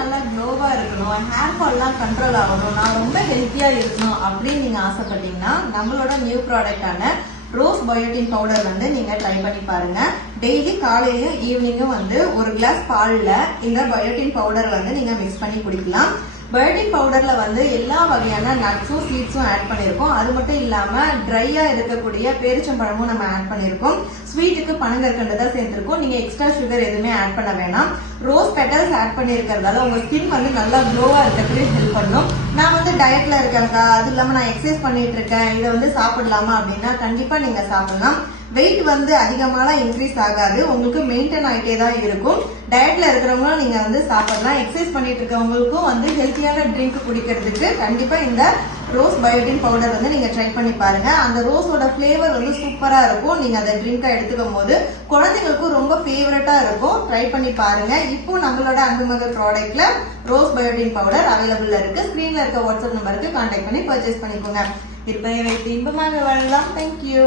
நல்லா க்ளோவா இருக்கணும், hair ஃபால்லாம் control ஆகணும், நான் ரொம்ப ஹெல்த்தியா இருக்கணும் அப்படின்னு நீங்க ஆசைப்பட்டீங்கன்னா நம்மளோட நியூ ப்ராடக்டான ரோஸ் பயோட்டின் பவுடர் வந்து நீங்க ட்ரை பண்ணி பாருங்க. டெய்லி காலையிலும் ஈவினிங்கும் வந்து ஒரு கிளாஸ் பால்ல இந்த பயோட்டின் பவுடர் வந்து நீங்க மிக்ஸ் பண்ணி குடிக்கலாம். பயோட்டின் பவுடர்ல வந்து எல்லா வகையான நட்ஸும் சீட்ஸும் ஆட் பண்ணிருக்கோம். அது மட்டும் இல்லாம ட்ரையா இருக்கக்கூடிய பேரிச்சம்பழமும் நம்ம ஆட் பண்ணிருக்கோம். ஸ்வீட்டுக்கு பனங்கற்கண்டு தான் சேர்த்திருக்கோம். நீங்க எக்ஸ்ட்ரா சுகர் எதுவுமே ஆட் பண்ண வேணாம். ரோஸ் பெட்டல்ஸ் ஆட் பண்ணிருக்கிறதால உங்க ஸ்கின் வந்து நல்லா க்ளோவா இருக்கிறதுக்கு ஹெல்ப் பண்ணும். நான் வந்து டயட்ல இருக்கேன்க்கா, அது இல்லாம நான் எக்ஸசைஸ் பண்ணிட்டு இருக்கேன், இதை வந்து சாப்பிடலாமா அப்படின்னா கண்டிப்பா நீங்க சாப்பிடலாம். வெயிட் வந்து அதிகமாலாம் இன்க்ரீஸ் ஆகாது, உங்களுக்கு மெயின்டைன் ஆகிட்டே தான் இருக்கும். டயட்ல இருக்கிறவங்களும் நீங்க வந்து சாப்பிடலாம். எக்ஸசைஸ் பண்ணிட்டு இருக்கவங்களுக்கும் வந்து ஹெல்த்தியான ட்ரிங்க் குடிக்கிறதுக்கு கண்டிப்பா இந்த ரோஸ் பயோட்டின் பவுடர் வந்து நீங்க ட்ரை பண்ணி பாருங்க. அந்த ரோஸோட ஃபிளேவர் வந்து சூப்பரா இருக்கும். நீங்க அந்த ட்ரிங்கா எடுத்துக்கும் போது குழந்தைங்களுக்கும் ரொம்ப ஃபேவரட்டா இருக்கும். ட்ரை பண்ணி பாருங்க. இப்போ நம்மளோட அன்புமகள் ப்ராடக்ட்ல ரோஸ் பயோட்டின் பவுடர் அவைலபிள் இருக்கு. ஸ்கிரீன்ல இருக்க வாட்ஸ்அப் நம்பருக்கு கான்டாக்ட் பண்ணி பர்ச்சேஸ் பண்ணிக்கோங்க. இருப்பதை வைத்து இன்பமாக வாழலாம். தேங்க்யூ.